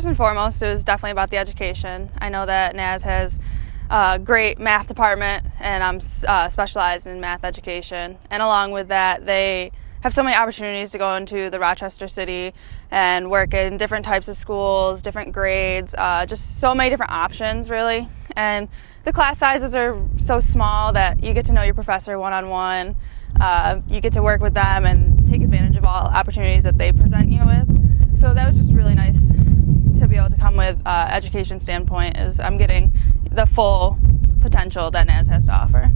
first and foremost, it was definitely about the education. I know that NAS has a great math department, and I'm specialized in math education. And along with that, they have so many opportunities to go into the Rochester city and work in different types of schools, different grades, just so many different options, really. And the class sizes are so small that you get to know your professor one-on-one. You get to work with them and take advantage of all opportunities that they present you with. So that was just really nice to be able to come with education standpoint, is I'm getting the full potential that NAS has to offer.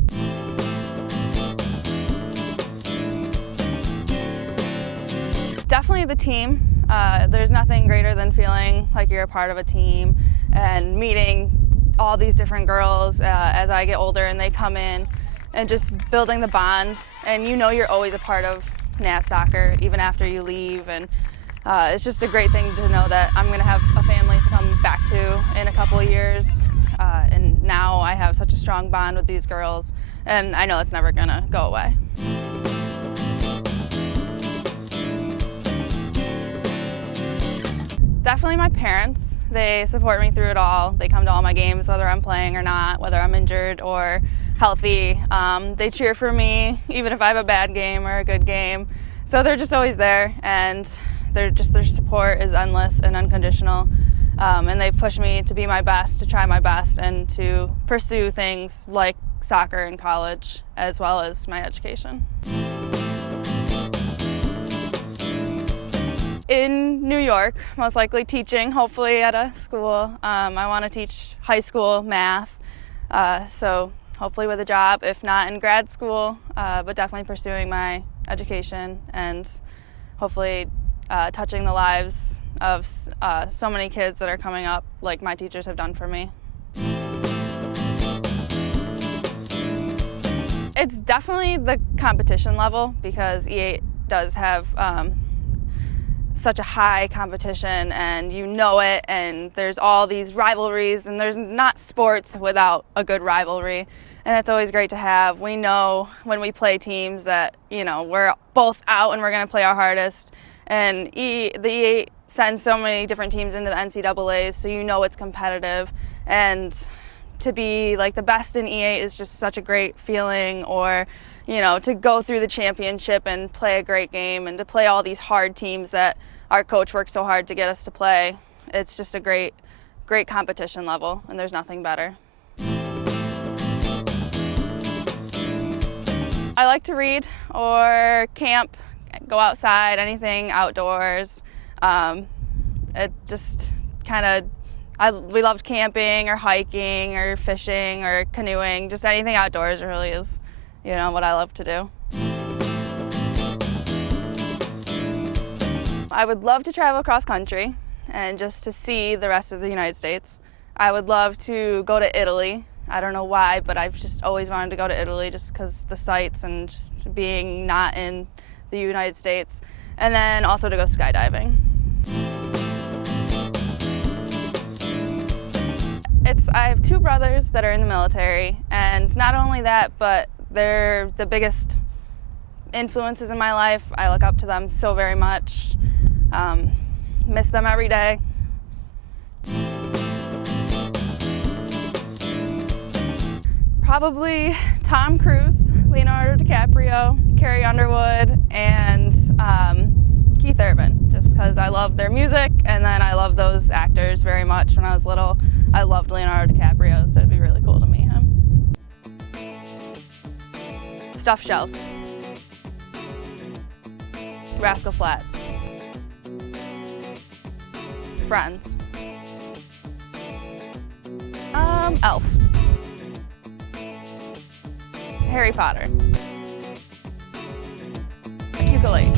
Definitely the team. There's nothing greater than feeling like you're a part of a team and meeting all these different girls as I get older and they come in, and just building the bonds, and you know you're always a part of NAS soccer even after you leave. And it's just a great thing to know that I'm going to have a family to come back to in a couple of years. And now I have such a strong bond with these girls, and I know it's never going to go away. Definitely my parents. They support me through it all. They come to all my games, whether I'm playing or not, whether I'm injured or healthy. They cheer for me, even if I have a bad game or a good game. So they're just always there, and their support is endless and unconditional. And they've pushed me to be my best, to try my best, and to pursue things like soccer in college, as well as my education. In New York, most likely teaching, hopefully at a school. I want to teach high school math, so hopefully with a job, if not in grad school, but definitely pursuing my education and hopefully touching the lives of so many kids that are coming up like my teachers have done for me. It's definitely the competition level, because E8 does have such a high competition, and you know it, and there's all these rivalries, and there's not sports without a good rivalry, and it's always great to have. We know when we play teams that, you know, we're both out and we're going to play our hardest, and the E8 sends so many different teams into the NCAAs, so you know it's competitive, and to be like the best in E8 is just such a great feeling. Or, you know, to go through the championship and play a great game, and to play all these hard teams that our coach worked so hard to get us to play. It's just a great competition level, and there's nothing better. I like to read or camp, go outside, anything outdoors. It just kind of, we loved camping or hiking or fishing or canoeing. Just anything outdoors really is, you know, what I love to do. I would love to travel across country and just to see the rest of the United States. I would love to go to Italy. I don't know why, but I've just always wanted to go to Italy just because the sights and just being not in the United States. And then also to go skydiving. I have two brothers that are in the military, and not only that, but they're the biggest influences in my life. I look up to them so very much. Miss them every day. Probably Tom Cruise, Leonardo DiCaprio, Carrie Underwood, and Keith Urban, just because I love their music, and then I love those actors very much. When I was little, I loved Leonardo DiCaprio, so it'd be really cool to meet him. Stuffed shells. Rascal Flatts. Friends. Elf. Harry Potter. Ukulele.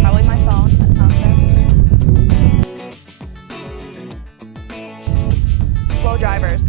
Probably my phone. That sounds good. Slow drivers.